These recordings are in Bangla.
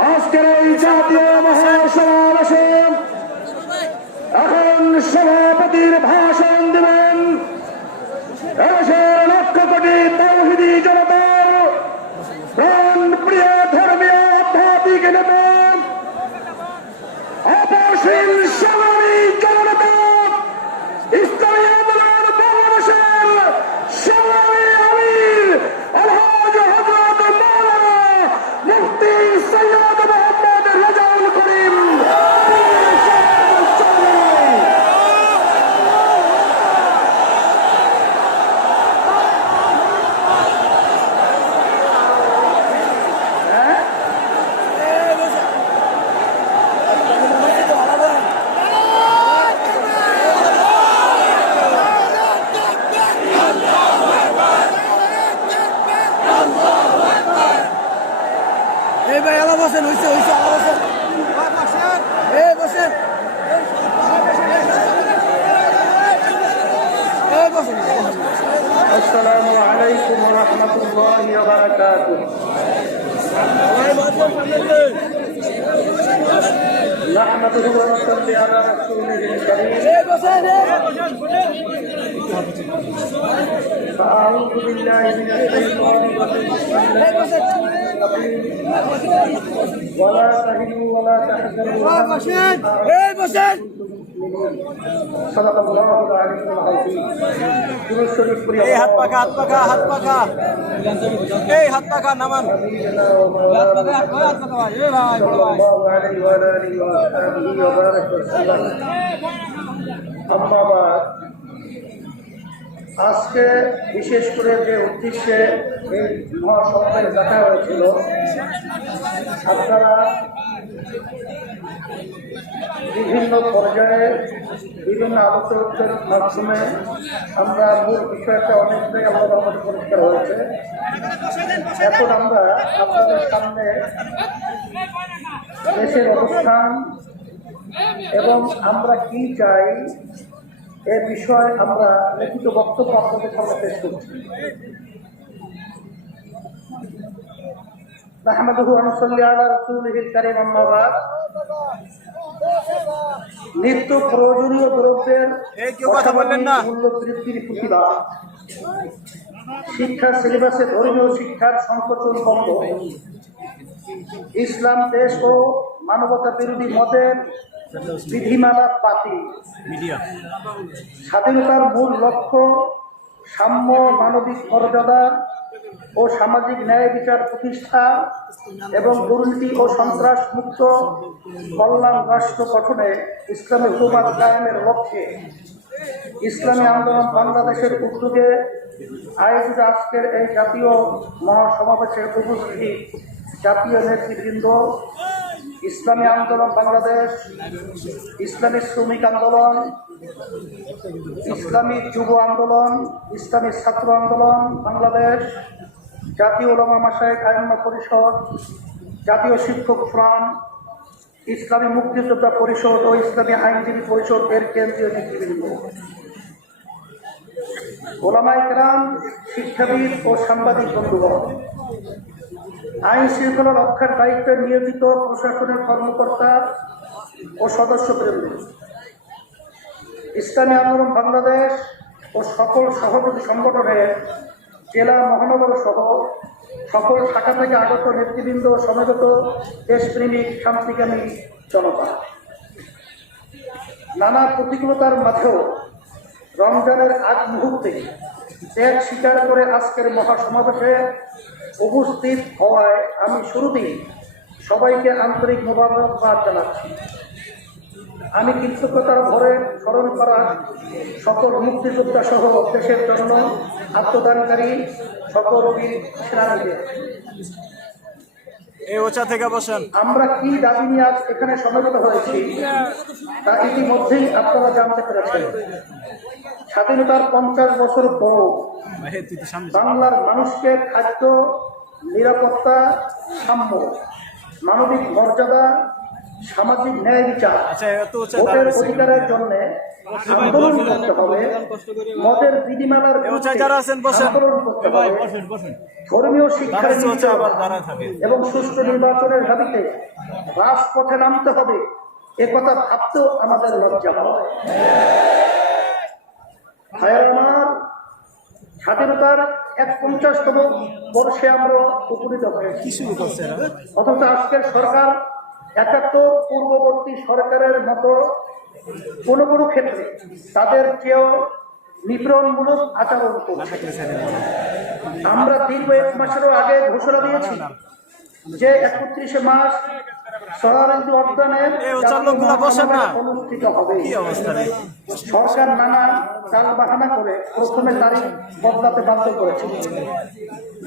আজকের এই জাতীয় মহাসমাবেশে এখন সভাপতির ভাষণ দেবেন দেশের লক্ষ কোটি তৌহিদি জনতার প্রাণপ্রিয় ধর্মীয় আধ্যাত্মিক নেতা অপসীম সাগরী জনতা ইসলামী আন্দোলন বাংলাদেশের সাগরী আমির আলহাজ হযরত মাওলানা মুফতি সৈয়দ মোহাম্মদ রেজাউল করিম। বসেন হইছে হইছে বসেন বসেন বসেন। আসসালামু আলাইকুম ওয়া রাহমাতুল্লাহি ওয়া বারাকাতুহু। নাহমাদুহু ওয়া নুসাল্লি আলা রাসূলিহিল কারীম। আউযু বিল্লাহি মিনাশ শাইতানির রাজীম। ولا تهنوا ولا تحزنوا صدق الله العلي العظيم। এই হাত পাকা এই হাত পাকা নামান হাত পাকা ভাই এই ভাই আম্মা বাদ, আজকে বিশেষ করে যে উদ্দেশ্যে এই মহাসভায় দেখা হয়েছিল, আপনারা বিভিন্ন পর্যায়ে বিভিন্ন আলোচনার মাধ্যমে আমরা মূল বিষয়টা অনেকটাই আমাদের পরিষ্কার হয়েছে। এখন আমরা আপনাদের সামনে দেশের অবস্থান এবং আমরা কি চাই এ বিষয়ে আমরা লিখিত বক্তব্য আপনাদের সামনে পেশ করছি। নাহমাদুহু ওয়া নুসাল্লি আলা রাসূলিহিল কারীম। আম্মা বাদ, নিত্য প্রয়োজনীয় দ্রব্যের মূল্য বৃদ্ধির প্রতিবাদ, শিক্ষা সিলেবাসে ধর্মীয় শিক্ষার সংকোচন বন্ধ, ইসলাম দেশ ও মানবতা বিরোধী মতের বিধিমালা পাতি, স্বাধীনতার মূল লক্ষ্য সাম্য, মানবিক মর্যাদা ও সামাজিক ন্যায় বিচার প্রতিষ্ঠা এবং দুর্নীতি ও সন্ত্রাস মুক্ত কল্যাণ রাষ্ট্র গঠনে ইসলামী হুকুমত কায়েমের লক্ষ্যে ইসলামী আন্দোলন বাংলাদেশের উদ্যোগে আয়োজিত আজকের এই জাতীয় মহাসমাবেশের উপস্থিতি জাতীয় নেতৃবৃন্দ, ইসলামী আন্দোলন বাংলাদেশ, ইসলামী শ্রমিক আন্দোলন, ইসলামী যুব আন্দোলন, ইসলামী ছাত্র আন্দোলন বাংলাদেশ, জাতীয় উলামা মাশায়েখ আইম্মা পরিষদ, জাতীয় শিক্ষক ফোরাম, ইসলামী মুক্তিযোদ্ধা পরিষদ ও ইসলামী আইনজীবী পরিষদ এর কেন্দ্রীয় নেতৃবৃন্দ, ওলামায়ে কেরাম, শিক্ষাবিদ ও সাংবাদিক বন্ধুগণ, আইন শৃঙ্খলা রক্ষার দায়িত্বে নিয়োজিত প্রশাসনের কর্মকর্তা ও সদস্যবৃন্দ, ইসলামী আন্দোলন বাংলাদেশ ও সকল সহযোগী সংগঠনের জেলা মহানগর সহ সকল শাখা থেকে আগত নেতৃবৃন্দ, সমবেত দেশপ্রেমিক শান্তিকামী জনতা, নানা প্রতিকূলতার মাঝেও রমজানের আগ মুহূর্তে ত্যাগ স্বীকার করে আজকের মহাসমাবেশে উপস্থিত হওয়ায় আমি শুরুতেই সবাইকে আন্তরিক মোবারকবাদ জানাচ্ছি। আমি কৃতজ্ঞতার ভরে স্মরণ করা সকল মুক্তিযোদ্ধা সহ দেশের জন্য আত্মদানকারী সকল বীর সেনানীদের। আমরা কি দাবি নিয়ে আজ এখানে সমবেত হয়েছি তা ইতিমধ্যেই আপনারা জানতে পেরেছেন। স্বাধীনতার 50 বছর পর বাংলার মানুষকে খাদ্য, নিরাপত্তা, সাম্য, মানবিক মর্যাদা, সামাজিক ন্যায় বিচার, ভোটের অধিকারের জন্য আন্দোলন করতে হবে, মদের বিধিমালার যারা আছেন বসেন, আন্দোলন করতে হবে, বসেন বসেন, ধর্মীয় শিক্ষার হচ্ছে আবার দাঁড়ায় থাকে। এবং সুষ্ঠু নির্বাচনের দাবিতে রাজপথে নামতে হবে, একথা ভাবতেও আমাদের লজ্জা হয়। ভাইয়েরা আমার, স্বাধীনতার 51তম বর্ষে আমরা উপনীত হয়েছি, অথচ আজকের সরকার 71 পূর্ববর্তী সরকারের মতো কোনো কোনো ক্ষেত্রে তাদের চেয়েও নিপীড়নমূলক আচরণ করছে। আমরা দীর্ঘ 1 মাসেরও আগে ঘোষণা দিয়েছি যে 31শে মার্চ সরারদি উদ্যানে অনুষ্ঠিত হবে। সরকার নানা চাল বাহানা করে প্রথমে তারিখ বদলাতে বাধ্য করেছিল।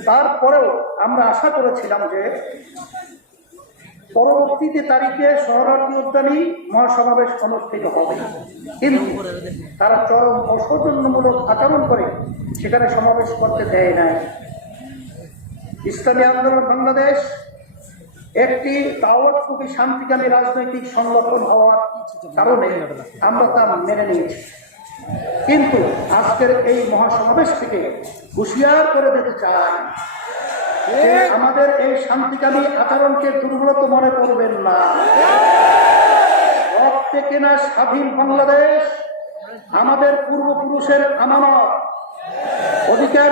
তারপরেও আমরা আশা করেছিলাম যে পরবর্তীতে তারিখে সহরার্থী উদ্যানেই মহাসমাবেশ অনুষ্ঠিত হবে, কিন্তু তারা চরম অসৌজন্যমূলক আচরণ করে সেখানে সমাবেশ করতে দেয় নাই। ইসলামী আন্দোলন বাংলাদেশ একটি দাওয়াতমুখী শান্তিকামী রাজনৈতিক সংগঠন হওয়ার কারণে আমরা তা মেনে নিয়েছি, কিন্তু আজকের এই মহাসমাবেশ থেকে হুঁশিয়ার করে দিতে চাই যে আমাদের এই শান্তিকামী আচরণকে দুর্বলত মনে করবেন না। রক্তে কেনা স্বাধীন বাংলাদেশ আমাদের পূর্বপুরুষের আমানত, অধিকার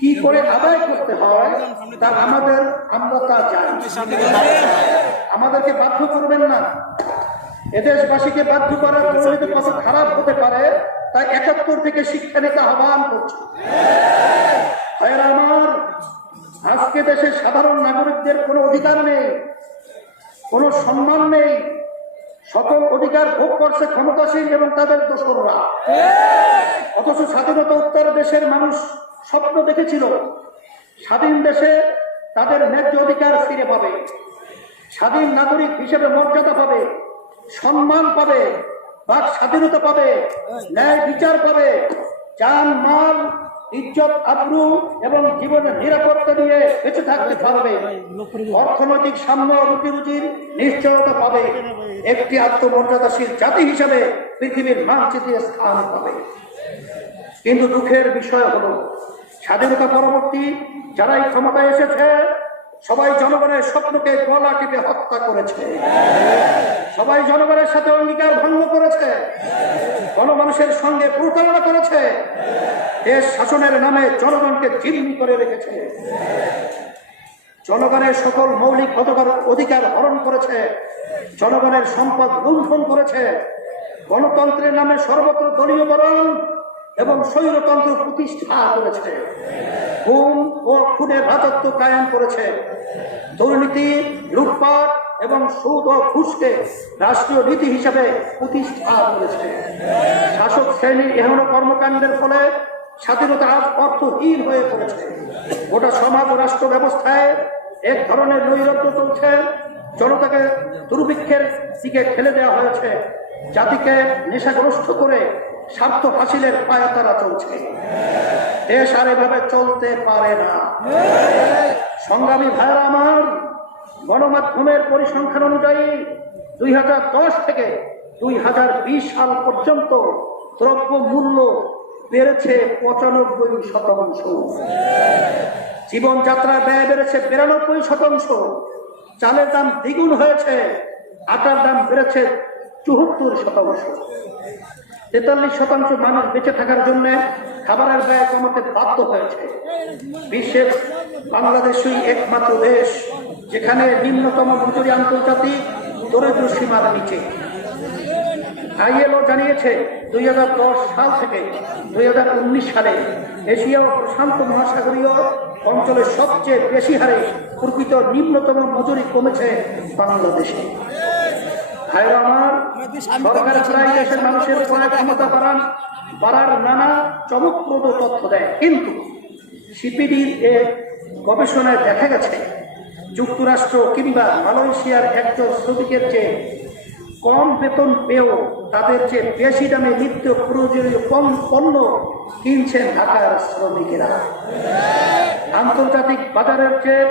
কি করে আদায় করতে হয় তা আমরা তা জানি। আমাদেরকে বাধ্য করবেন না, এদেশবাসীকে বাধ্য করার পরিণতি কত খারাপ হতে পারে তাই 71 থেকে শিক্ষা নিতে আহ্বান করছি। ভাইয়েরা আমার, আজকে দেশের সাধারণ নাগরিকদের কোনো অধিকার নেই, কোনো সম্মান নেই, সকল অধিকার ভোগ করছে ক্ষমতাসীন এবং তাদের দোসররা। অথচ স্বাধীনতা উত্তর দেশের মানুষ স্বপ্ন দেখেছিল স্বাধীন দেশে তাদের ন্যায্য অধিকার ফিরে পাবে, স্বাধীন নাগরিক হিসেবে মর্যাদা পাবে, সম্মান পাবে, বাক স্বাধীনতা পাবে, ন্যায় বিচার পাবে, জান মাল ইজ্জত আবরু এবং জীবনের নিরাপত্তা নিয়ে বেঁচে থাকতে পারবে, অর্থনৈতিক সাম্য রুটি রুজির নিশ্চয়তা পাবে, একটি আত্মমর্যাদাশীল জাতি হিসেবে পৃথিবীর মানচিত্রে স্থান পাবে। কিন্তু দুঃখের বিষয় হলো স্বাধীনতা পরবর্তী যারাই ক্ষমতায় এসেছে সবাই জনগণের স্বপ্নকে গলা টিপে হত্যা করেছে, সবাই জনগণের সাথে অঙ্গীকার ভঙ্গ করেছে, গণমানুষের সঙ্গে প্রতারণা করেছে, দেশ শাসনের নামে জনগণকে জিম্মি করে রেখেছে, জনগণের সকল মৌলিক অধিকার হরণ করেছে, জনগণের সম্পদ লুণ্ঠন করেছে, গণতন্ত্রের নামে সর্বত্র দলীয়করণ এবং স্বৈরতন্ত্র প্রতিষ্ঠা করেছে, খুন ও খুনের রাজত্ব কায়েম করেছে, দুর্নীতি, লুটপাট এবং সুদ ও ঘুষকে রাষ্ট্রীয় নীতি হিসেবে প্রতিষ্ঠা করেছে। শাসক শ্রেণীর এহেন কর্মকাণ্ডের ফলে স্বাধীনতা আজ অর্থহীন হয়ে পড়েছে। গোটা সমাজ ও রাষ্ট্র ব্যবস্থায় এক ধরনের নৈরাজ্য চলছে, জনতাকে দুর্ভিক্ষের দিকে ঠেলে দেওয়া হয়েছে, জাতিকে নেশাগ্রস্ত করে স্বার্থ হাসিলের পায়তারা চলছে। দেশ আর এভাবে চলতে পারে না। সংগ্রামী ভাইরা আমার, গণমাধ্যমের পরিসংখ্যান অনুযায়ী 2010 থেকে 2020 সাল পর্যন্ত দ্রব্য মূল্য বেড়েছে 95%, জীবনযাত্রার ব্যয় বেড়েছে 92%, চালের দাম দ্বিগুণ হয়েছে, আটার দাম বেড়েছে 74%, 43% মানুষ বেঁচে থাকার জন্য খাবারের ব্যয় কমাতে বাধ্য হয়েছে। বিশ্বের বাংলাদেশই একমাত্র দেশ যেখানে নিম্নতম মজুরি আন্তর্জাতিক দরিদ্র সীমার নিচে। ILO জানিয়েছে 2010 সাল থেকে 2019 সালে এশিয়া ও প্রশান্ত মহাসাগরীয় অঞ্চলে সবচেয়ে বেশি হারে প্রকৃত নিম্নতম মজুরি কমেছে বাংলাদেশে। ভাইরা আমার, সরকার প্রায় দেশের মানুষের ক্রয় ক্ষমতা বাড়ার নানা চমকপ্রদ তথ্য দেয়, কিন্তু সিপিডির গবেষণায় দেখা গেছে যুক্তরাষ্ট্র কিংবা মালয়েশিয়ার একজন শ্রমিকের চেয়ে কম বেতন পেয়েও তাদের চেয়ে বেশি দামে নিত্য প্রয়োজনীয় কম পণ্য কিনছেন ঢাকার শ্রমিকেরা। আন্তর্জাতিক বাজারের চেয়ে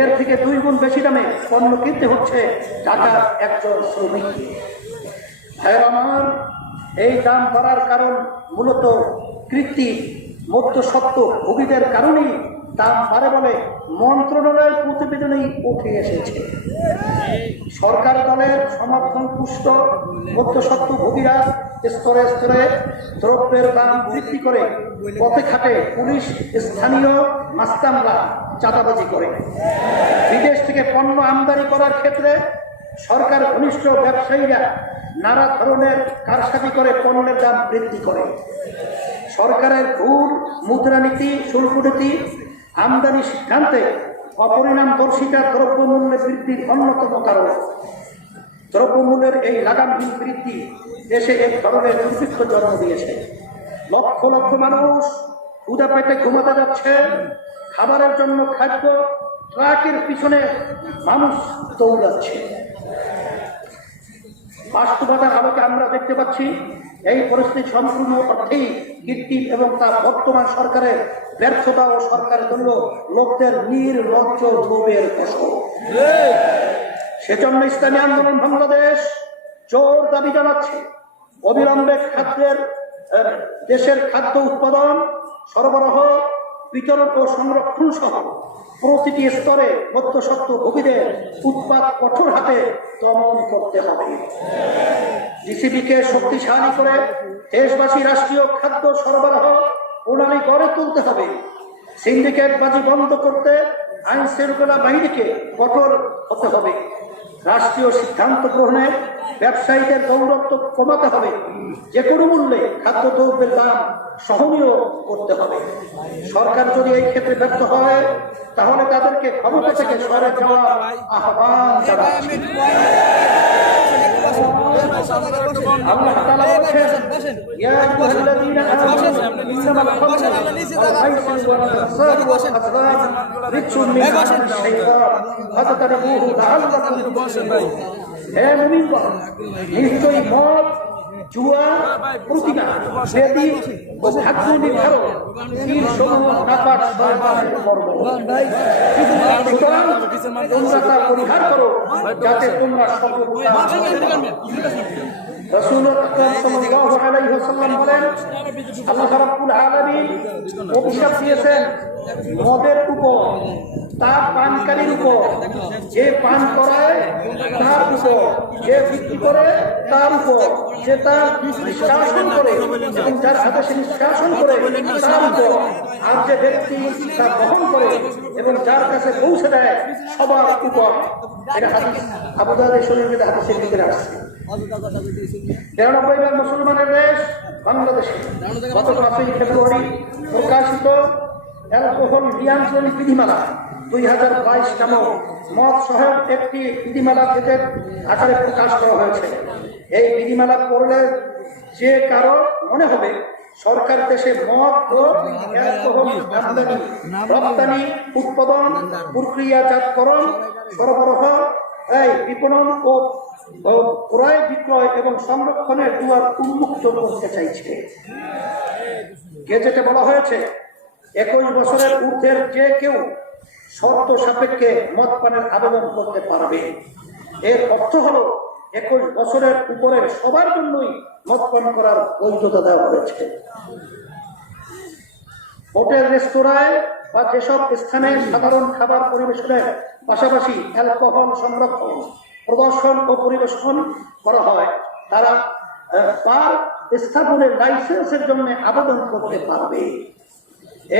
1.5 থেকে 2 গুণ বেশি দামে পণ্য কিনতে হচ্ছে ঢাকার একজন শ্রমিক। আমার এই দাম বাড়ার কারণ মূলত কৃত্রিম মধ্যস্বত্ব ভোগীদের কারণেই দাম বাড়ে বলে মন্ত্রণালয়ের প্রতিবেদনেই উঠে এসেছে। সরকার দলের সমর্থন পুষ্ট মধ্যস্বত্ব ভোগীরা স্তরে স্তরে দ্রব্যের দাম বৃদ্ধি করে পথে ঘাটে পুলিশ স্থানীয় মাস্তানরা চাঁদাবাজি করে। বিদেশ থেকে পণ্য আমদানি করার ক্ষেত্রে সরকার ঘনিষ্ঠ ব্যবসায়ীরা নানা ধরনের কারসাজি করে পণ্যের দাম বৃদ্ধি করে। সরকারের ভুল মুদ্রানীতি, শুল্ক নীতি, আমদানি সিদ্ধান্তে অপরিণামদর্শিতা দ্রব্যমূল্য বৃদ্ধির অন্যতম কারণ। দ্রব্যমূল্যের এই লাগামহীন বৃদ্ধি দেশে এক ধরনের দুর্ভিক্ষ জন্ম দিয়েছে। লক্ষ লক্ষ মানুষ ক্ষুধা পেটে ঘুমাতে যাচ্ছে। খাবারের জন্য খাদ্য ট্রাকের পিছনে মানুষ দৌড়াচ্ছে। বাস্তবতার আলোকে আমরা দেখতে পাচ্ছি এই পরিস্থিতি সম্পূর্ণ অর্থেই কৃত্রিম এবং তার বর্তমান সরকারের ব্যর্থতা ও সরকারের জন্য লোকদের নির্লজ্জ লোভের ফসল। সেজন্য ইসলামী আন্দোলন বাংলাদেশ জোর দাবি জানাচ্ছে অবিলম্বে দেশের খাদ্য উৎপাদন, সরবরাহ, বিতরণ ও সংরক্ষণ সহ প্রতিটি স্তরে মধ্যস্বত্ব ভোগীদের উৎপাদ কঠোর হাতে দমন করতে হবে। ডিসিবিকে শক্তিশালী করে দেশবাসী রাষ্ট্রীয় খাদ্য সরবরাহ প্রণালী গড়ে তুলতে হবে। সিন্ডিকেটবাজি বন্ধ করতে আইন শৃঙ্খলা বাহিনীকে কঠোর হতে হবে। রাষ্ট্রীয় সিদ্ধান্ত গ্রহণে ব্যবসায়ীদের দৌরত্ব কমাতে হবে। যে কোনো মূল্যে খাদ্যদ্রব্যের দাম সহনীয় করতে হবে। সরকার যদি এই ক্ষেত্রে ব্যর্থ হয় তাহলে তাদেরকে ক্ষমতা থেকে সরে যাওয়ার আহ্বান জানাচ্ছি। আল্লাহ তাআলা বলেছেন, ইয়া আইয়ুহাল্লাযীনা আমানু ইন্নামাল খামরু ওয়াল মাইসিরু ওয়াল আনসাবু ওয়াল আযলাম রিজসুম মিন আমালি শাইতান ফাজতানিবুহু লাআল্লাকুম তুফলিহুন। হে মুমিনগণ, নিশ্চয়ই মদ, জুয়া, প্রতিদান, বেদী ও ভাগ্য নির্ধারণ তিনসমূহ নাপাক শয়তানের কর্ম। সুতরাং তোমরা তা পরিহার করো যাতে তোমরা সফলতা রাসূল আকরাম সাল্লাল্লাহু আলাইহি ওয়াসাল্লাম বলেন, আল্লাহ রাব্বুল আলামিন অভিশাপ দিয়েছেন মদের উপর, তার পানকারীর উপর, যে পান করায় তার উপর, যে বিক্রি করে তার উপর, যে তার নিষ্কাশন করে এবং যার সাথে সে নিষ্কাশন করে তার উপর, আর যে ব্যক্তি তা গ্রহণ করে এবং যার কাছে পৌঁছে দেয় সবার উপর। এটা হাদিস আবু দাউদ শরীফের হাদিসের ভিতরে আসছে। 93 বার মুসলমানের দেশ বাংলাদেশে গত 5 ফেব্রুয়ারি প্রকাশিত অ্যালকোহল নিয়ন্ত্রণ বিধিমালা 2022 নামক মদ সহায়ক একটি বিধিমালা থেকে আকারে প্রকাশ করা হয়েছে। এই বিধিমালা পড়লে যে কারো মনে হবে সরকার দেশে মদ ও অ্যালকোহল আমদানি, রপ্তানি, উৎপাদন, প্রক্রিয়াজাতকরণ, সরবরাহ, বিপণন ও ক্রয় বিক্রয় এবং সংরক্ষণের দুয়ার উন্মুক্ত করতে চাইছে। গেজেটে বলা হয়েছে 21 বছরের ঊর্ধ্বের যে কেউ শর্ত সাপেক্ষে মদ পানের আবেদন করতে পারবে। এর অর্থ হলো 21 বছরের উপরের সবার জন্যই মদ পান করার বৈধতা দেওয়া হয়েছে। হোটেল, রেস্তোরাঁয় বা যেসব স্থানে সাধারণ খাবার পরিবেশনের পাশাপাশি অ্যালকোহল সংরক্ষণ, প্রদর্শন ও পরিবেশন করা হয় তারা পার স্থাপনের লাইসেন্সের জন্য আবেদন করতে পারবে।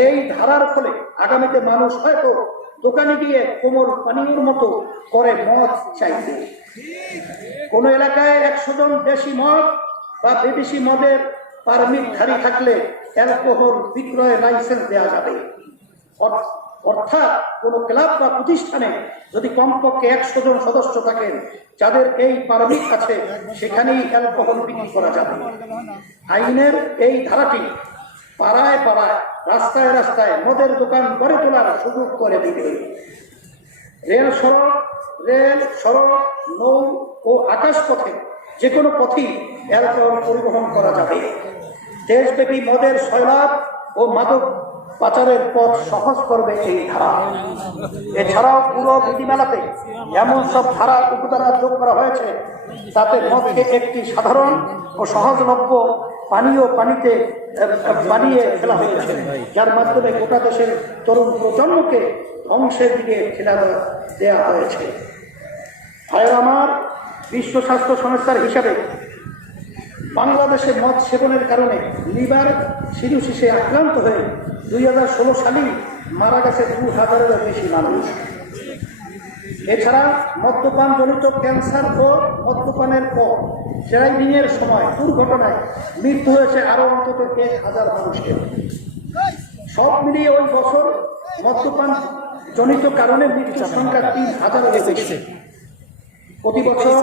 এই ধারার ফলে আগামীতে মানুষ হয়তো দোকানে গিয়ে কোমল পানীয়ের মতো করে মদ চাইবে। কোন এলাকায় 100 জন দেশি মদ বা বিদেশি মদের পারমিটধারী থাকলে অ্যালকোহল বিক্রয় লাইসেন্স দেওয়া যাবে। অর্থাৎ কোন ক্লাব বা প্রতিষ্ঠানে যদি কমপক্ষে 100 জন সদস্য থাকেন যাদের এই পারমিট আছে, সেখানেই অ্যালকোহল বিক্রি করা যাবে। আইনের এই ধারাটি পাড়ায় পাড়ায়, রাস্তায় রাস্তায় মদের দোকান গড়ে তোলার সুযোগ করে দিবে। রেল, সড়ক, নৌ ও আকাশপথে যে কোনো পথেই অ্যালকোহল পরিবহন করা যাবে। দেশব্যাপী মদের সয়লাব ও মাদক পাচারের পথ সহজ করবে এই ধারা। এছাড়াও পুরো বিধিমালাতে এমন সব ধারা উপধারা যোগ করা হয়েছে তাতে মদকে একটি সাধারণ ও সহজলভ্য পানিতে বানিয়ে ফেলা হয়েছে, যার মাধ্যমে গোটা দেশের তরুণ প্রজন্মকে ধ্বংসের দিকে ঠেলা দেওয়া হয়েছে। ভাইয়ের আমার, বিশ্ব স্বাস্থ্য সংস্থার হিসাবে বাংলাদেশে মদ সেবনের কারণে লিভার সিরোসিসে আক্রান্ত হয়ে 2016 সালেই মারা গেছে 2000-এরও বেশি মানুষ। এছাড়া মদ্যপানজনিত ক্যান্সার ও মদ্যপানের পর ড্রাইভিংয়ের সময় দুর্ঘটনায় মৃত্যু হয়েছে আরও অন্তত 1000 মানুষের। সব মিলিয়ে ওই বছর মদ্যপান জনিত কারণে মৃত্যুর সংখ্যা 3000-এর বেশি। প্রতি বছর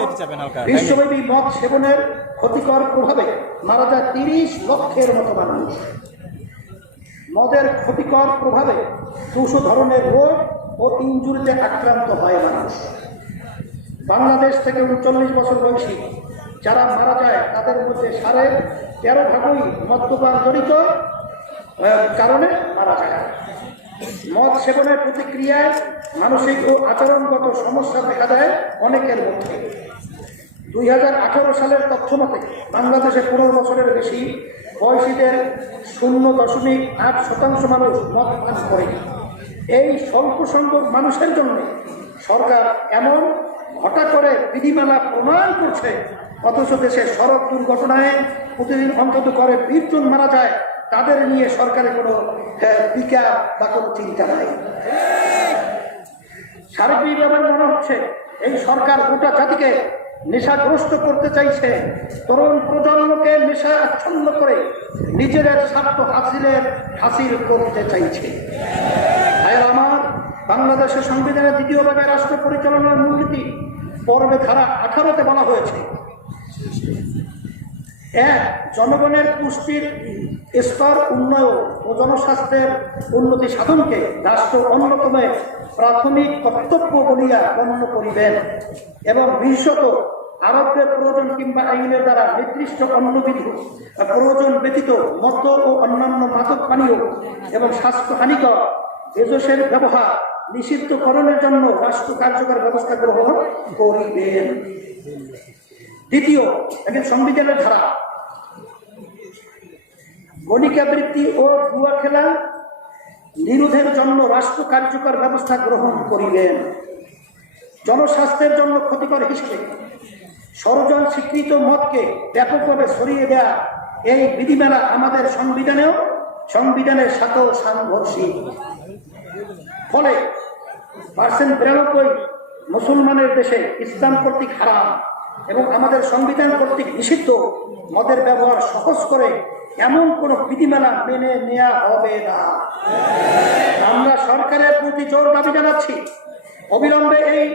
বিশ্বব্যাপী মদ সেবনের ক্ষতিকর প্রভাবে মারা যায় 30 লক্ষের মতো মানুষ। মদের ক্ষতিকর প্রভাবে 200 ধরনের রোগ ও ইনজুরিতে আক্রান্ত হয় মানুষ। বাংলাদেশ থেকে 39 বছর বয়সী যারা মারা যায় তাদের মধ্যে 13.5% মদ্যপান জনিত কারণে মারা যায়। মদ সেবনের প্রতিক্রিয়ায় মানসিক ও আচরণগত সমস্যা দেখা দেয় অনেকের মধ্যে। 2018 সালের তথ্য মতে বাংলাদেশে 15 বছরের বেশি বয়সীদের 0.8% মানুষ মদ পান করে। এই স্বল্প সংখ্যক মানুষের জন্য সরকার এমন হঠাৎ করে বিধিমালা প্রণয়ন করছে, অথচ দেশে সড়ক দুর্ঘটনায় প্রতিদিন অন্তত করে 20 জন মারা যায়। তাদের নিয়ে সরকারের কোনো বিচার বা কোনো চিন্তা নাই। সার্বিকভাবে মনে হচ্ছে এই সরকার গোটা জাতিকে নেশাগ্রস্ত করতে চাইছে, তরুণ প্রজন্মকে নেশা আচ্ছন্ন করে নিজেদের স্বার্থ হাসিল করতে চাইছে। ভাইয়ের আমার, বাংলাদেশের সংবিধানের 2য় ভাগে রাষ্ট্র পরিচালনার মূলনীতি পর্বে ধারা 18-তে বলা হয়েছে, 1. জনগণের পুষ্টির স্তর উন্নয়ন ও জনস্বাস্থ্যের উন্নতি সাধনকে রাষ্ট্র অন্যতম প্রাথমিক কর্তব্য বলিয়া গণ্য করিবেন এবং বিশেষত আরোগ্যের প্রয়োজন কিংবা আইনের দ্বারা নির্দিষ্ট অন্যবিধ প্রয়োজন ব্যতীত মদ্য ও অন্যান্য মাদক পানীয় এবং স্বাস্থ্যহানিকর এজসের ব্যবহার নিষিদ্ধকরণের জন্য রাষ্ট্র কার্যকর ব্যবস্থা গ্রহণ করিবেন। 2. সংবিধানের ধারা গণিকাবৃত্তি ও জুয়া খেলা নিরোধের জন্য রাষ্ট্র কার্যকর ব্যবস্থা গ্রহণ করিবেন। জনস্বাস্থ্যের জন্য ক্ষতিকর হিসেবে সরজন স্বীকৃত মদকে ব্যাপকভাবে ছড়িয়ে দেয়া এই বিধিমালা আমাদের সংবিধানের সাথেও সাংঘর্ষিক। ফলে 93% মুসলমানের দেশে ইসলাম কর্তৃক হারাম এবং আমাদের সংবিধান কর্তৃক নিষিদ্ধ মদের ব্যবহার সহজ করে এমন কোন বিধিমালা মেনে নেওয়া হবে না। আমরা সরকারের প্রতি জোর দাবি জানাচ্ছি, অবিলম্বে এই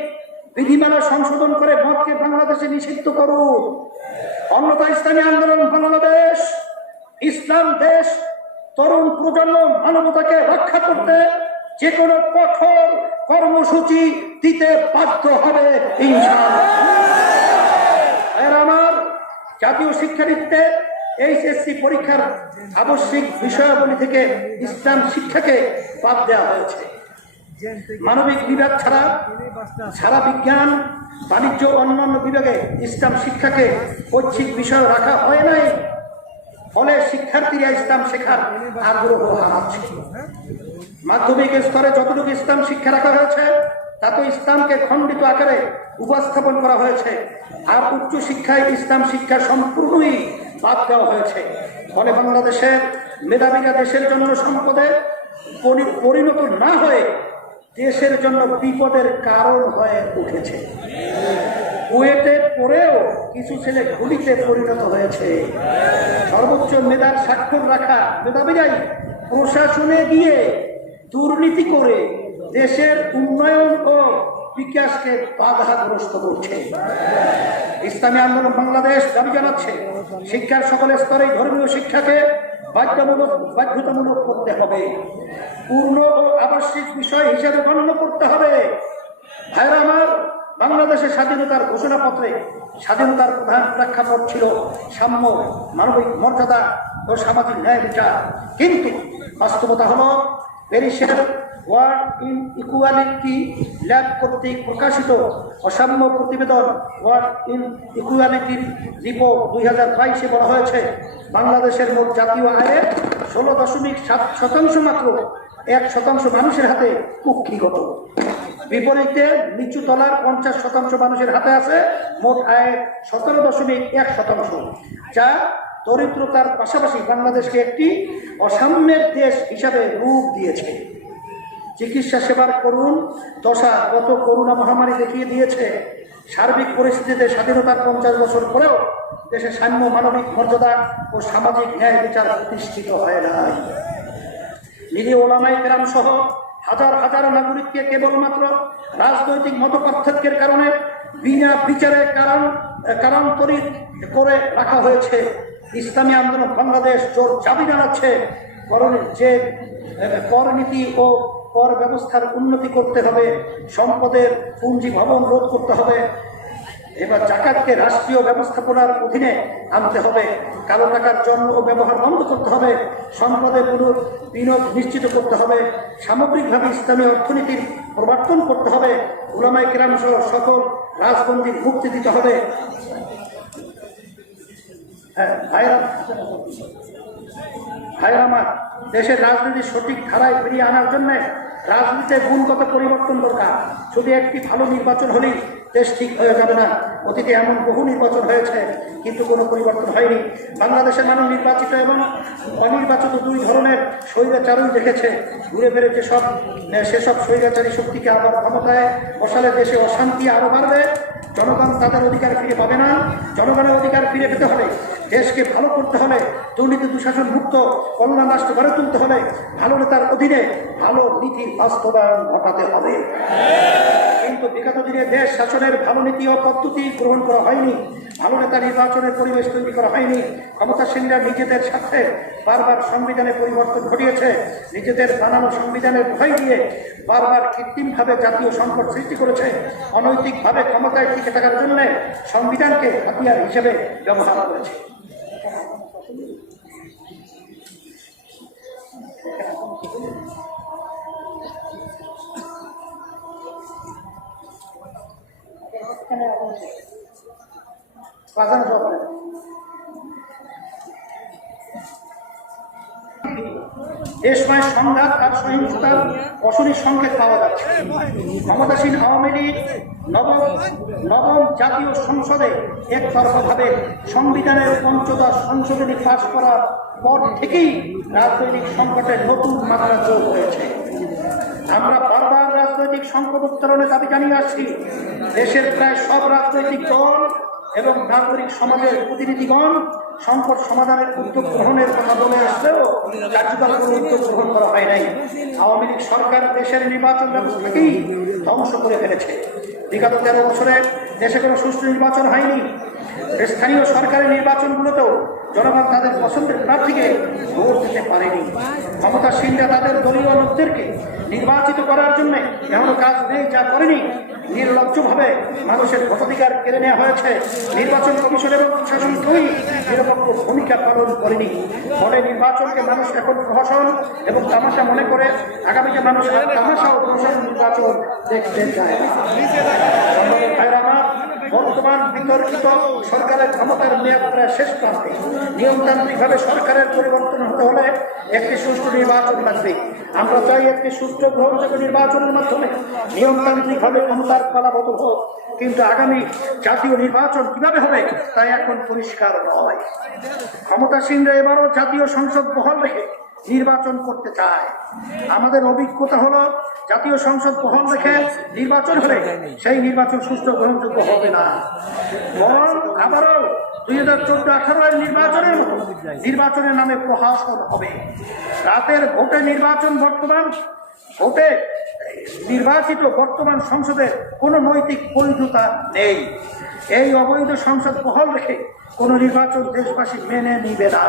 বিধিমালা সংশোধন করে মদকে বাংলাদেশে নিষিদ্ধ করুন। অন্যথায় ইসলামী আন্দোলন বাংলাদেশ, ইসলাম দেশ, তরুণ প্রজন্ম মানবতাকে রক্ষা করতে যে কোনো কঠোর কর্মসূচি দিতে বাধ্য হবে ইনশাআল্লাহ। আমার জাতীয় শিক্ষানীতিতে HSC পরীক্ষার আবশ্যিক বিষয়াবলী থেকে ইসলাম শিক্ষাকে বাদ দেওয়া হয়েছে। মানবিক বিভাগ ছাড়া বিজ্ঞান, বাণিজ্য, অন্যান্য বিভাগে ইসলাম শিক্ষাকে ঐচ্ছিক বিষয় রাখা হয় নাই। ফলে শিক্ষার্থীরা ইসলাম শেখার আগ্রহ হারাচ্ছে। মাধ্যমিক স্তরে যতটুকু ইসলাম শিক্ষা রাখা হয়েছে তাতে ইসলামকে খণ্ডিত আকারে উপস্থাপন করা হয়েছে, আর উচ্চ শিক্ষায় ইসলাম শিক্ষা সম্পূর্ণই বাদ দেওয়া হয়েছে। ফলে বাংলাদেশের মেধাবীরা দেশের জন্য সম্পদে পরিণত না হয়ে দেশের জন্য বিপদের কারণ হয়ে উঠেছে। কুয়েটে পড়েও কিছু ছেলে গুলিতে পরিণত হয়েছে। সর্বোচ্চ মেধার স্বাক্ষর রাখা মেধাবীরাই প্রশাসনে গিয়ে দুর্নীতি করে দেশের উন্নয়ন ও বিকাশকে বাধাগ্রস্ত করছে। ইসলামী আন্দোলন বাংলাদেশ দাবি জানাচ্ছে, শিক্ষার সকল স্তরে ধর্মীয় শিক্ষাকে বাধ্যতামূলক করতে হবে, পূর্ণ ও আবশ্যিক বিষয় হিসেবে গণ্য করতে হবে। ভাইরা আমার, বাংলাদেশের স্বাধীনতার ঘোষণাপত্রে স্বাধীনতার প্রধান প্রেক্ষাপট ছিল সাম্য, মানবিক মর্যাদা ও সামাজিক ন্যায় বিচার। কিন্তু বাস্তবতা হলো প্যারিসের ওয়ার্ল্ড ইন ইকুয়ালিটি ল্যাব কর্তৃক প্রকাশিত অসাম্য প্রতিবেদন ওয়ার্ল্ড ইন ইকুয়ালিটির রিপোর্ট 2022-এ বলা হয়েছে বাংলাদেশের মোট জাতীয় আয়ের 16.7% মাত্র 1% মানুষের হাতে কুক্ষিগত। বিপরীতে নিচু তলার 50% মানুষের হাতে আছে মোট আয়ের 17.1%, যা দরিদ্রতার পাশাপাশি বাংলাদেশকে একটি অসাম্যের দেশ হিসাবে রূপ দিয়েছে। চিকিৎসা সেবার করুণ দশা গত করোনা মহামারী দেখিয়ে দিয়েছে। সার্বিক পরিস্থিতিতে স্বাধীনতার 50 বছর পরেও দেশে সাম্য, মানবিক মর্যাদা ও সামাজিক ন্যায় বিচার প্রতিষ্ঠিত হয় নাই। নিরীহ ওলামায়ে কেরাম সহ হাজার হাজার নাগরিককে কেবলমাত্র রাজনৈতিক মতপার্থক্যের কারণে বিনা বিচারে কারান্তরিত করে রাখা হয়েছে। ইসলামী আন্দোলন বাংলাদেশ জোর দাবি জানাচ্ছে যে করনীতি ও কর ব্যবস্থার উন্নতি করতে হবে, সম্পদের পুঞ্জি ভবন রোধ করতে হবে, এবার জাকাতকে রাষ্ট্রীয় ব্যবস্থাপনার অধীনে আনতে হবে, কালো টাকার জন্ম ও ব্যবহার বন্ধ করতে হবে, সম্পদের বিনিয়োগ নিশ্চিত করতে হবে, সামগ্রিকভাবে ইসলামী অর্থনীতির প্রবর্তন করতে হবে, উলামায়ে কেরাম সহ সকল রাজবন্দীর মুক্তি দিতে হবে। ভাইরা, দেশের রাজনীতির সঠিক ধারায় ফিরিয়ে আনার জন্য রাজনীতিতে গুণগত পরিবর্তন দরকার। শুধু একটি ভালো নির্বাচন হলেই দেশ ঠিক হয়ে যাবে না। অতীতে এমন বহু নির্বাচন হয়েছে কিন্তু কোনো পরিবর্তন হয়নি। বাংলাদেশের মানুষ নির্বাচিত এবং অনির্বাচিত দুই ধরনের স্বৈরাচারই দেখেছে। ঘুরে ফিরে সেসব স্বৈরাচারী শক্তিকে আবার ক্ষমতায় বসালে দেশে অশান্তি আরও বাড়বে। জনগণ তাদের অধিকার ফিরে পাবে না। জনগণের অধিকার ফিরে পেতে হলে, দেশকে ভালো করতে হলে, দুর্নীতি দুঃশাসন মুক্ত কল্যাণ রাষ্ট্র গড়ে তুলতে হলে ভালো নেতার অধীনে ভালো নীতির বাস্তবায়ন ঘটাতে হবে। কিন্তু বিগত দিনে দেশ শাসনের ভালো নীতি ও পদ্ধতি গ্রহণ করা হয়নি। ভালো নেতা নির্বাচনের পরিবেশ তৈরি করা হয়নি। ক্ষমতাসীনরা নিজেদের সাথে বারবার সংবিধানে পরিবর্তন ঘটিয়েছে। নিজেদের বানানো সংবিধানের ভয় দিয়ে বারবার কৃত্রিমভাবে জাতীয় সংকট সৃষ্টি করেছে। অনৈতিকভাবে ক্ষমতায় টিকে থাকার জন্য সংবিধানকে হাতিয়ার হিসেবে ব্যবহার করেছে। এ সময় সংঘাত আর সহিংসতার অশনি সংকেত পাওয়া যাচ্ছে। ক্ষমতাসীন আওয়ামী লীগ নবম জাতীয় সংসদে একতরফাভাবে সংবিধানের ৫ম সংশোধনী পাশ করার পর থেকেই রাজনৈতিক সংকটের নতুন মাত্রা যোগ হয়েছে। আমরা বারবার রাজনৈতিক সংকট উত্তরণে দাবি জানিয়ে আসছি। দেশের প্রায় সব রাজনৈতিক দল এবং নাগরিক সমাজের প্রতিনিধিগণ সংকট সমাধানের উদ্যোগ গ্রহণের কথা বলে আসলেও কার্যকর কোনো উদ্যোগ গ্রহণ করা হয় নাই। আওয়ামী লীগ সরকার দেশের নির্বাচন ব্যবস্থাকেই ধ্বংস করে ফেলেছে। বিগত 13 বছরে দেশে কোনো সুষ্ঠু নির্বাচন হয়নি। স্থানীয় সরকারের নির্বাচনগুলোতেও জনগণ তাদের পছন্দের প্রার্থীকে ভোট দিতে পারেনি। ক্ষমতাসীনরা তাদের দলীয় লোকদেরকে নির্বাচিত করার জন্য এমন কাজ নেই যা করেনি। নির্লজ্জভাবে মানুষের ভোটাধিকার কেড়ে নেওয়া হয়েছে। নির্বাচন কমিশন এবং প্রশাসন কেউই নিরপেক্ষ ভূমিকা পালন করেনি। ফলে নির্বাচনকে মানুষ এখন প্রহসন এবং তামাশা মনে করে। আগামীতে মানুষ তামাশা ও প্রহসন নির্বাচন দেখতে চায়। বর্তমান বিতর্কিত সরকারের ক্ষমতার মেয়াদ প্রায় শেষ প্রান্তে। নিয়মতান্ত্রিকভাবে সরকারের পরিবর্তন হতে হলে একটি সুষ্ঠু নির্বাচন লাগবে। আমরা চাই একটি সুষ্ঠু গ্রহণযোগ্য নির্বাচনের মাধ্যমে নিয়মতান্ত্রিকভাবে ক্ষমতার পালাবদল হোক। কিন্তু আগামী জাতীয় নির্বাচন কিভাবে হবে তা এখন পরিষ্কার নয়। ক্ষমতাসীনরা এবারও জাতীয় সংসদ বহাল রেখে নির্বাচন করতে চায়। আমাদের অভিজ্ঞতা হলো জাতীয় সংসদ বহাল রেখে নির্বাচন হলে সেই নির্বাচন সুষ্ঠু গ্রহণযোগ্য হবে না, বরং আবারও 2014-18 নির্বাচনের মতো নির্বাচনের নামে প্রহসন হবে। রাতের ভোটে নির্বাচিত বর্তমান সংসদের কোনো নৈতিক বৈধতা নেই। এই অবৈধ সংসদ বহাল রেখে কোনো নির্বাচন দেশবাসী মেনে নিবে না।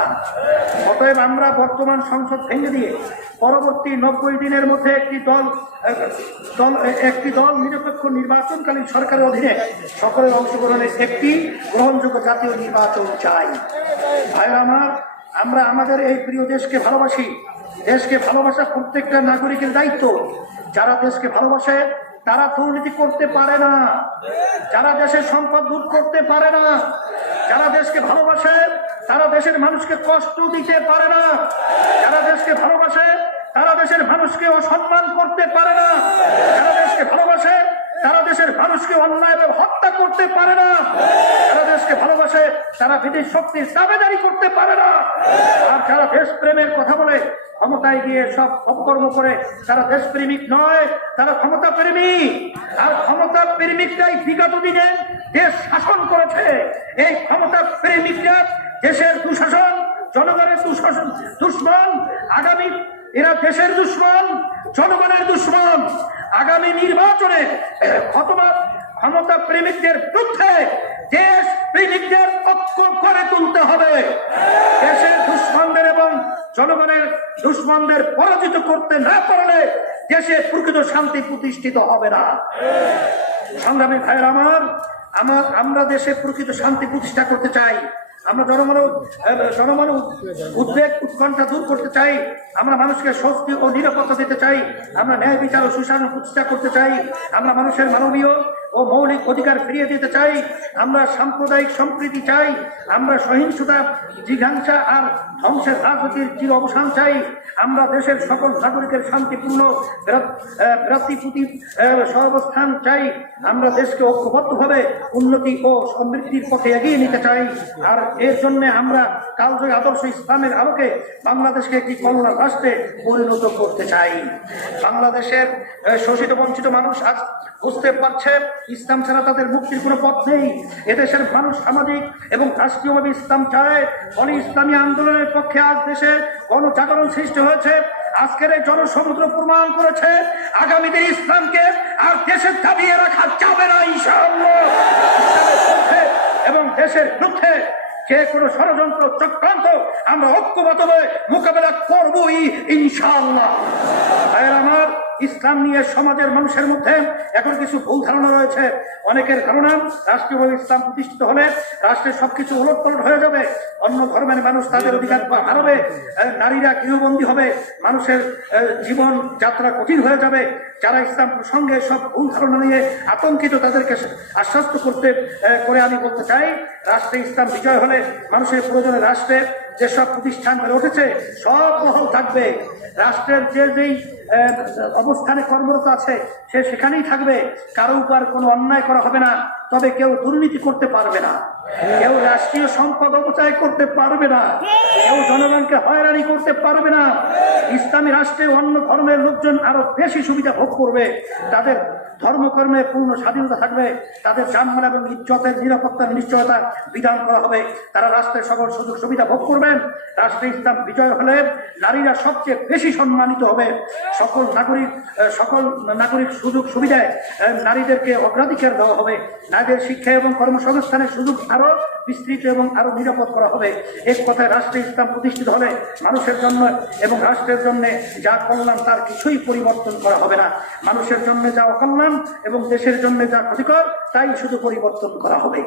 অতএব আমরা বর্তমান সংসদ ভেঙে দিয়ে পরবর্তী 90 দিনের মধ্যে একটি দল নিরপেক্ষ নির্বাচনকালীন সরকারের অধীনে সকলের অংশগ্রহণের একটি গ্রহণযোগ্য জাতীয় নির্বাচন চাই। ভাইরা আমার, আমরা আমাদের এই প্রিয় দেশকে ভালোবাসি। দেশকে ভালোবাসা প্রত্যেকটা নাগরিকের দায়িত্ব। যারা দেশকে ভালোবাসে তারা দুর্নীতি করতে পারে না, যারা দেশের সম্পদ লুট করতে পারে না, যারা দেশকে ভালোবাসে তারা দেশের মানুষকে কষ্ট দিতে পারে না, যারা দেশকে ভালোবাসে তারা দেশের মানুষকে অসম্মান করতে পারে না, যারা দেশকে ভালোবাসে তারা দেশের মানুষকে অন্যায়ভাবে হত্যা করতে পারে না, যারা দেশকে ভালোবাসে তারা বিদেশ শক্তির দাবেদারি করতে পারে না। আর যারা দেশপ্রেমের কথা বলে ক্ষমতায় গিয়ে সব অপকর্ম করে তারা দেশপ্রেমিক নয়, তারা ক্ষমতা প্রেমিক। আর ক্ষমতা প্রেমিকরাই বিগত দিনে দেশ শাসন করেছে। এই ক্ষমতা প্রেমিকরা দেশের দুঃশাসন, জনগণের দুশ্মন, আগামী এরা দেশের দুশ্মন, জনগণের দুশ্মন। আগামী নির্বাচনে ক্ষমতা প্রেমিকদের বিরুদ্ধে দেশ প্রেমিকদের ঐক্য করে তুলতে হবে। দেশের দুশ্মনদের এবং জনগণের দুশ্মনদের পরাজিত করতে না পারলে দেশে প্রকৃত শান্তি প্রতিষ্ঠিত হবে না। সংগ্রামী ভাইয়ের আমরা দেশে প্রকৃত শান্তি প্রতিষ্ঠা করতে চাই। আমরা জনমনের উদ্বেগ উৎকণ্ঠা দূর করতে চাই। আমরা মানুষকে স্বস্তি ও নিরাপত্তা দিতে চাই। আমরা ন্যায় বিচার ও সুশাসন প্রতিষ্ঠা করতে চাই। আমরা মানুষের মানবীয় ও মৌলিক অধিকার ফিরিয়ে দিতে চাই। আমরা সাম্প্রদায়িক সম্প্রীতি চাই। আমরা সহিংসতা, জিঘাংসা আর ধ্বংসের রাজনীতির চির অবসান চাই। আমরা দেশের সকল নাগরিকের শান্তিপূর্ণ ভ্রাতৃপ্রতিম সহাবস্থান চাই। আমরা দেশকে ঐক্যবদ্ধভাবে উন্নতি ও সমৃদ্ধির পথে এগিয়ে নিতে চাই। আর এর জন্য আমরা কালজয়ী আদর্শ ইসলামের আলোকে বাংলাদেশকে একটি কল্যাণ রাষ্ট্রে পরিণত করতে চাই। বাংলাদেশের শোষিত বঞ্চিত মানুষ আজ বুঝতে পারছে ইসলাম ছাড়া তাদের মুক্তির কোনো পথ নেই। এদেশের মানুষ সামাজিক এবং রাষ্ট্রীয়ভাবে ইসলাম চায়। ফলে ইসলামী আন্দোলনের পক্ষে আজ দেশে গণজাগরণ সৃষ্টি হয়েছে। আজকের এই জনসমুদ্র প্রমাণ করেছে আগামীতে ইসলামকে আর দেশের দাবিয়ে রাখা যাবে না ইনশাআল্লাহ। এবং দেশের বিরুদ্ধে যে কোনো ষড়যন্ত্র চক্রান্ত আমরা ঐক্যবদ্ধভাবে মোকাবেলা করবই ইনশাআল্লাহ। আমার ইসলাম নিয়ে সমাজের মানুষের মধ্যে এখন কিছু ভুল ধারণা রয়েছে। অনেকের ধারণা রাষ্ট্রীয়ভাবে ইসলাম প্রতিষ্ঠিত হলে রাষ্ট্রের সবকিছু উলটপালট হয়ে যাবে, অন্য ধর্মের মানুষ তাদের অধিকার হারাবে, নারীরা গৃহবন্দী হবে, মানুষের জীবন যাত্রা কঠিন হয়ে যাবে। যারা ইসলাম প্রসঙ্গে সব ভুল ধারণা নিয়ে আতঙ্কিত তাদেরকে আশ্বস্ত করে আমি বলতে চাই, রাষ্ট্রে ইসলাম বিজয় হলে মানুষের প্রয়োজনে রাষ্ট্রে যেসব প্রতিষ্ঠান গড়ে উঠেছে সব বহাল থাকবে। রাষ্ট্রের যেই অবস্থানে কর্মরত আছে সে সেখানেই থাকবে। কারো উপর কোনো অন্যায় করা হবে না, তবে কেউ দুর্নীতি করতে পারবে না, কেউ রাষ্ট্রীয় সম্পদ অপচয় করতে পারবে না, কেউ জনগণকে হয়রানি করতে পারবে না। ইসলামী রাষ্ট্রে অন্য ধর্মের লোকজন আরো বেশি সুবিধা ভোগ করবে। তাদের ধর্মকর্মে পূর্ণ স্বাধীনতা থাকবে, তাদের জানমাল এবং ইজ্জতের নিরাপত্তার নিশ্চয়তা বিধান করা হবে। তারা রাষ্ট্রের সকল সুযোগ সুবিধা ভোগ করবেন। রাষ্ট্রে ইসলাম বিজয় হলে নারীরা সবচেয়ে বেশি সম্মানিত হবে। সকল নাগরিক সুযোগ সুবিধায় নারীদেরকে অগ্রাধিকার দেওয়া হবে। নারীদের শিক্ষা এবং কর্মসংস্থানের সুযোগ আরো বিস্তৃত এবং আরো নিরাপদ করা হবে। এক কথায় রাষ্ট্রে ইসলাম প্রতিষ্ঠিত হলে মানুষের জন্য এবং রাষ্ট্রের জন্য যা কল্যাণ তার কিছুই পরিবর্তন করা হবে না। মানুষের জন্য যা অকল্যাণ এবং দেশের জন্য যা ক্ষতিকর তাই শুধু পরিবর্তন করা হবে।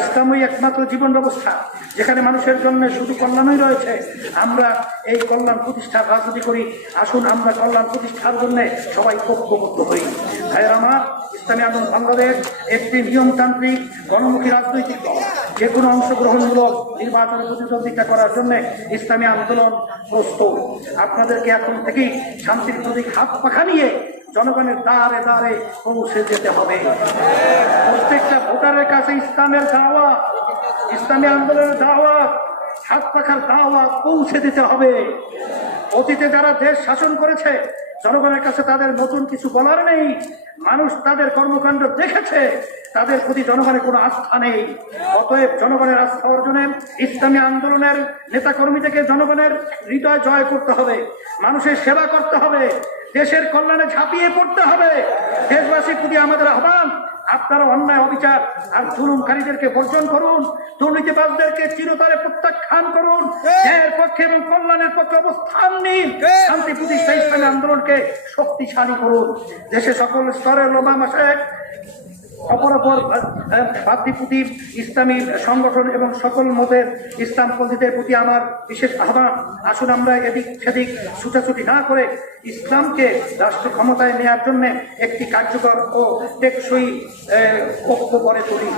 ইসলামই একমাত্র জীবন ব্যবস্থা যেখানে মানুষের জন্য শুধু কল্যাণই রয়েছে। আমরা এই কল্যাণ প্রতিষ্ঠার রাজনীতি করি। আসুন আমরা কল্যাণ প্রতিষ্ঠার জন্য সবাই ঐক্যবদ্ধ হই। ভাইয়ের আমার, ইসলামী আন্দোলন বাংলাদেশ একটি নিয়মতান্ত্রিক গণমুখী রাজনৈতিক দল। যে কোনো অংশগ্রহণমূলক নির্বাচনে প্রতিদ্বন্দ্বিতা করার জন্য ইসলামী আন্দোলন প্রস্তুত। আপনাদেরকে এখন থেকেই শান্তির প্রতীক হাত পাখা নিয়ে জনগণের দ্বারে দ্বারে পৌঁছে যেতে হবে। প্রত্যেকটা ভোটারের কাছে ইসলামের দাওয়াত, ইসলামী আন্দোলনের দাওয়াত, হাত পাখার দাওয়াত পৌঁছে দিতে হবে। অতীতে যারা দেশ শাসন করেছে জনগণের কাছে তাদের নতুন কিছু বলার নেই। মানুষ তাদের কর্মকাণ্ড দেখেছে, তাদের প্রতি জনগণের কোনো আস্থা নেই। অতএব জনগণের আস্থা অর্জনে ইসলামী আন্দোলনের নেতাকর্মী থেকে জনগণের হৃদয় জয় করতে হবে, মানুষের সেবা করতে হবে, দেশের কল্যাণে ঝাঁপিয়ে পড়তে হবে। দেশবাসীর প্রতি আমাদের আহ্বান, আপনারা অন্যায় অবিচার আর জুলুমকারীদেরকে বর্জন করুন, দুর্নীতিবাজদেরকে চিরতরে প্রত্যাখ্যান করুন, এর পক্ষে এবং কল্যাণের পক্ষে অবস্থান নিন। শান্তি প্রতিষ্ঠা ইসলামী আন্দোলনকে শক্তিশালী করুন। দেশে সকল স্তরের ওলামা মাশায়েখ অপরাপর ভাতৃপ্রতি ইসলামী সংগঠন এবং সকল মতের ইসলামপন্থীদের প্রতি আমার বিশেষ আহ্বান, আসুন আমরা এদিক সেদিক ছুটাছুটি না করে ইসলামকে রাষ্ট্র ক্ষমতায় নেওয়ার জন্য একটি কার্যকর ও টেকসই ঐক্য গড়ে তুলি।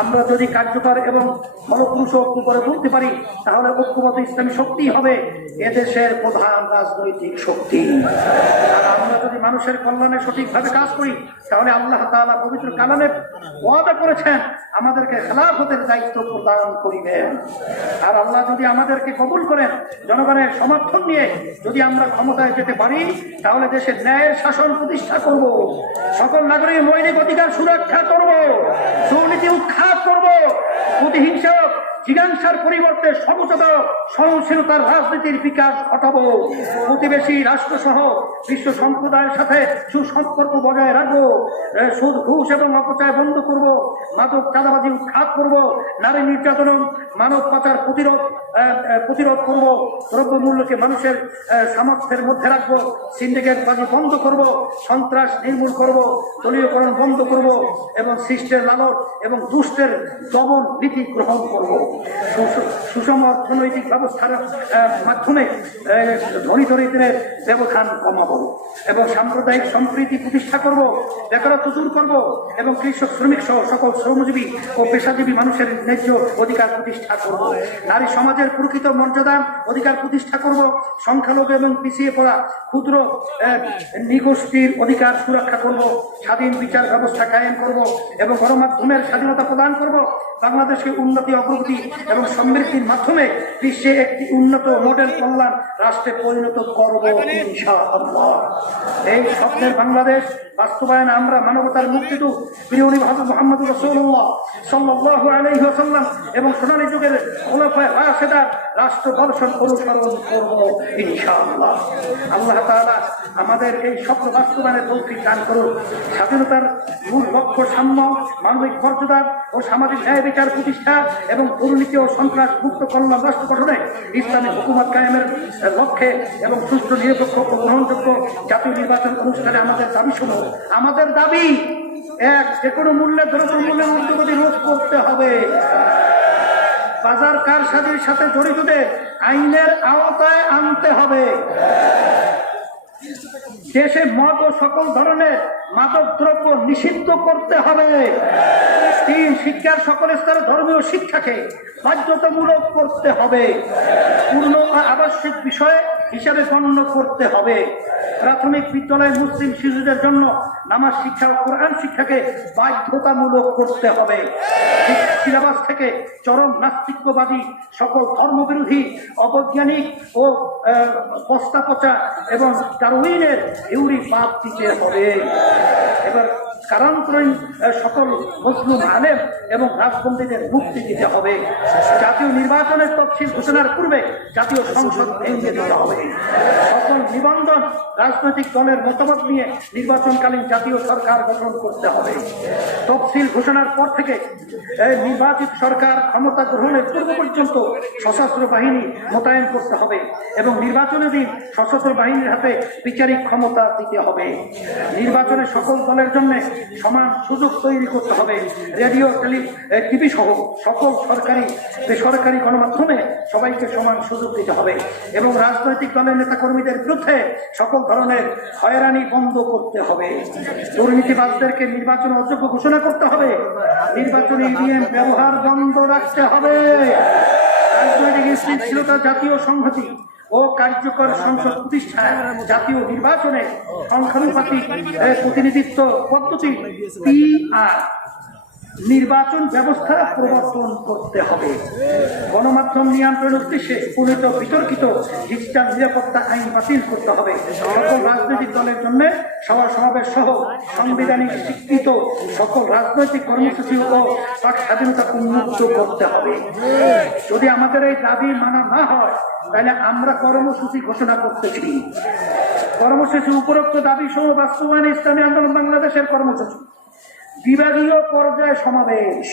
আমরা যদি কার্যকর এবং ফলপ্রসূ ঐক্য করে তুলতে পারি, তাহলে ঐক্যবদ্ধ ইসলামী শক্তি হবে এদেশের প্রধান রাজনৈতিক শক্তি। আর আমরা যদি মানুষের কল্যাণে সঠিকভাবে কাজ করি, তাহলে আল্লাহ তাআলা পবিত্র কালামে ওয়াদা করেছেন আমাদেরকে খেলাফতের দায়িত্ব প্রদান করিবেন। আর আল্লাহ যদি আমাদেরকে কবুল করেন, জনগণের সমর্থন নিয়ে যদি আমরা ক্ষমতায় যেতে পারি, তাহলে দেশের ন্যায়ের শাসন প্রতিষ্ঠা করব, সকল নাগরিকের মৌলিক অধিকার সুরক্ষা করব, দুর্নীতি উৎখাত করব, প্রতিহিংসা জিজ্ঞাসার পরিবর্তে সমঝোতা সহনশীলতার রাজনীতির বিকাশ ঘটাবো, প্রতিবেশী রাষ্ট্রসহ বিশ্ব সম্প্রদায়ের সাথে সুসম্পর্ক বজায় রাখবো, সুদ ঘুষ এবং অপচয় বন্ধ করব, মাদক চাঁদাবাজি উৎখাত করব, নারী নির্যাতন মানব পাচার প্রতিরোধ করব, দ্রব্যমূল্যকে মানুষের সামর্থ্যের মধ্যে রাখবো, সিন্ডিকেটবাজি বন্ধ করব, সন্ত্রাস নির্মূল করব, দলীয়করণ বন্ধ করব এবং সৃষ্টের লালন এবং দুষ্টের দমন নীতি গ্রহণ করব, সুষম অর্থনৈতিক ব্যবস্থার মাধ্যমে ধনী দরিদ্রের ব্যবধান কমাবো এবং সাম্প্রদায়িক সম্প্রীতি প্রতিষ্ঠা করব, বেকারত্ব দূর করব এবং কৃষক শ্রমিক সহ সকল শ্রমজীবী ও পেশাজীবী মানুষের ন্যায্য অধিকার প্রতিষ্ঠা করব, নারী সমাজের প্রকৃত মর্যাদা অধিকার প্রতিষ্ঠা করব, সংখ্যালঘু এবং পিছিয়ে পড়া ক্ষুদ্র নিগোষ্ঠীর অধিকার সুরক্ষা করব, স্বাধীন বিচার ব্যবস্থা কায়েম করব এবং গণমাধ্যমের স্বাধীনতা প্রদান করব, বাংলাদেশকে উন্নতি অগ্রগতি এবং সমৃদ্ধির মাধ্যমে বিশ্বে একটি উন্নত মডেল কল্যাণ রাষ্ট্রে পরিণত করব ইনশাআল্লাহ। এই স্বপ্নের বাংলাদেশ বাস্তবায়নে আমরা মানবতার মুক্তিদূত প্রিয় নবী হযরত মুহাম্মদ রাসূলুল্লাহ সাল্লাল্লাহু আলাইহি ওয়াসাল্লাম এবং সোনালী যুগের খোলাফায়ে রাশেদার রাষ্ট্র দর্শন অনুসরণ করব ইনশাআল্লাহ। আল্লাহ তাআলা আমাদের এই স্বপ্ন বাস্তবায়নের তৌফিক দান করুন। স্বাধীনতার মূল লক্ষ্য সাম্য, মানবিক মর্যাদা ও সামাজিক ন্যায় বিচার প্রতিষ্ঠা এবং দুর্নীতি ও সন্ত্রাস মুক্ত কল্যাণ রাষ্ট্র গঠনে ইসলামী হুকুমত কায়েমের লক্ষ্যে এবং সুষ্ঠু নিরপেক্ষ ও গ্রহণযোগ্য জাতীয় নির্বাচন অনুষ্ঠানে আমাদের দাবি এক, যে কোনো মূল্যে দ্রব্যমূল্যের ঊর্ধ্বগতি রোধ করতে হবে, বাজার কারসাজির সাথে জড়িতদের আইনের আওতায় আনতে হবে, দেশে মদ ও সকল ধরনের মাদক দ্রব্য নিষিদ্ধ করতে হবে, 3, শিক্ষার সকল স্তরে ধর্মীয় শিক্ষাকে বাধ্যতামূলক করতে হবে, পূর্ণ আবশ্যিক বিষয় হিসাবে গণ্য করতে হবে, প্রাথমিক বিদ্যালয়ে মুসলিম শিশুদের জন্য নামাজ শিক্ষা ও কোরআন শিক্ষাকে বাধ্যতামূলক করতে হবে, সিলেবাস থেকে চরম নাস্তিক্যবাদী সকল ধর্মবিরোধী অবৈজ্ঞানিক ও বস্তা পচা এবং ডারউইনের থিওরি বাদ দিতে হবে। এবার কারান্তরীণ সকল মুসলিম আলেম এবং রাজবন্দীদের মুক্তি দিতে হবে। জাতীয় নির্বাচনের তফসিল ঘোষণার পূর্বে জাতীয় সংসদ ভেঙে দিতে হবে। সকল নিবন্ধন রাজনৈতিক দলের মতামত নিয়ে নির্বাচনকালীন জাতীয় সরকার গঠন করতে হবে। তফসিল ঘোষণার পর থেকে নির্বাচিত সরকার ক্ষমতা গ্রহণের পূর্ব পর্যন্ত সশস্ত্র বাহিনী মোতায়েন করতে হবে এবং নির্বাচনের দিন সশস্ত্র বাহিনীর হাতে বিচারিক ক্ষমতা দিতে হবে। নির্বাচনে সকল দলের জন্য সমান সুযোগ তৈরি করতে হবে। রেডিও, টিভি সহ সকল সরকারি বেসরকারি গণমাধ্যমে সবাইকে সমান সুযোগ দিতে হবে এবং রাজনৈতিক দলের নেতাকর্মীদের বিরুদ্ধে সকল ধরনের হয়রানি বন্ধ করতে হবে। দুর্নীতিবাজদেরকে নির্বাচন অযোগ্য ঘোষণা করতে হবে। নির্বাচনী ইভিএম ব্যবহার বন্ধ রাখতে হবে। রাজনৈতিক স্থিতিশীলতা, জাতীয় সংহতি ও কার্যকর সংসদ প্রতিষ্ঠা, জাতীয় নির্বাচনে সংখ্যানুপাতিক প্রতিনিধিত্ব পদ্ধতি PR নির্বাচন ব্যবস্থা প্রবর্তন করতে হবে। গণমাধ্যম নিয়ন্ত্রণের উদ্দেশ্যে প্রণীত বিতর্কিত ডিজিটাল নিরাপত্তা আইন বাতিল করতে হবে। সকল রাজনৈতিক দলের জন্য সভা সমাবেশ সহ সাংবিধানিক স্বীকৃত সকল রাজনৈতিক কর্মসূচি ও বাক স্বাধীনতা উন্মুক্ত করতে হবে। যদি আমাদের এই দাবি মানা না হয়, তাহলে আমরা কর্মসূচি ঘোষণা করতেছি। কর্মসূচি উপরোক্ত দাবি সহ বাস্তবায়নে ইসলামী আন্দোলন বাংলাদেশের কর্মসূচি বিভাগীয় পর্যায়ে সমাবেশ।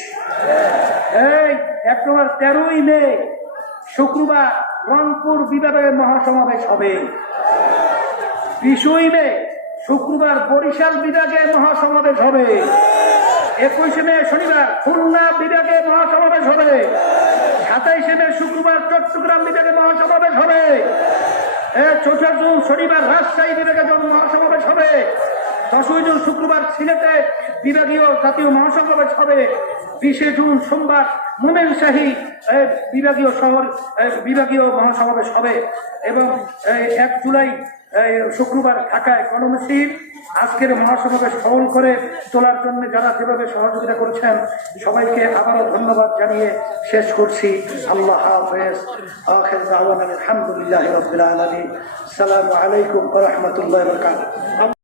এই অক্টোবর 13ই মে শুক্রবার রংপুর বিভাগের মহাসমাবেশ হবে। 20ই মে শুক্রবার বরিশাল বিভাগের মহাসমাবেশ হবে। 21শে মে শনিবার খুলনা বিভাগে মহাসমাবেশ হবে। 27শে মে শুক্রবার চট্টগ্রাম বিভাগে মহাসমাবেশ হবে। 4 জুন শনিবার রাজশাহী বিভাগে মহাসমাবেশ হবে। 10 জুন শুক্রবার সিলেটে বিভাগীয় জাতীয় মহাসমাবেশ হবে। 20শে জুন সোমবার মোমেনশাহী বিভাগীয় শহর বিভাগীয় মহাসমাবেশ হবে এবং 1 জুলাই শুক্রবার ঢাকায় গণমিছিল। আজকের মহাসমাবেশ সফল করে তোলার জন্য যারা যেভাবে সহযোগিতা করছেন সবাইকে আবারও ধন্যবাদ জানিয়ে শেষ করছি। আল্লাহ হাফেজ। আখির দাওয়ানা আলহামদুলিল্লাহি রাব্বিল আলামিন। আসসালামু আলাইকুম ওয়া রাহমাতুল্লাহি ওয়া বারাকাতুহু।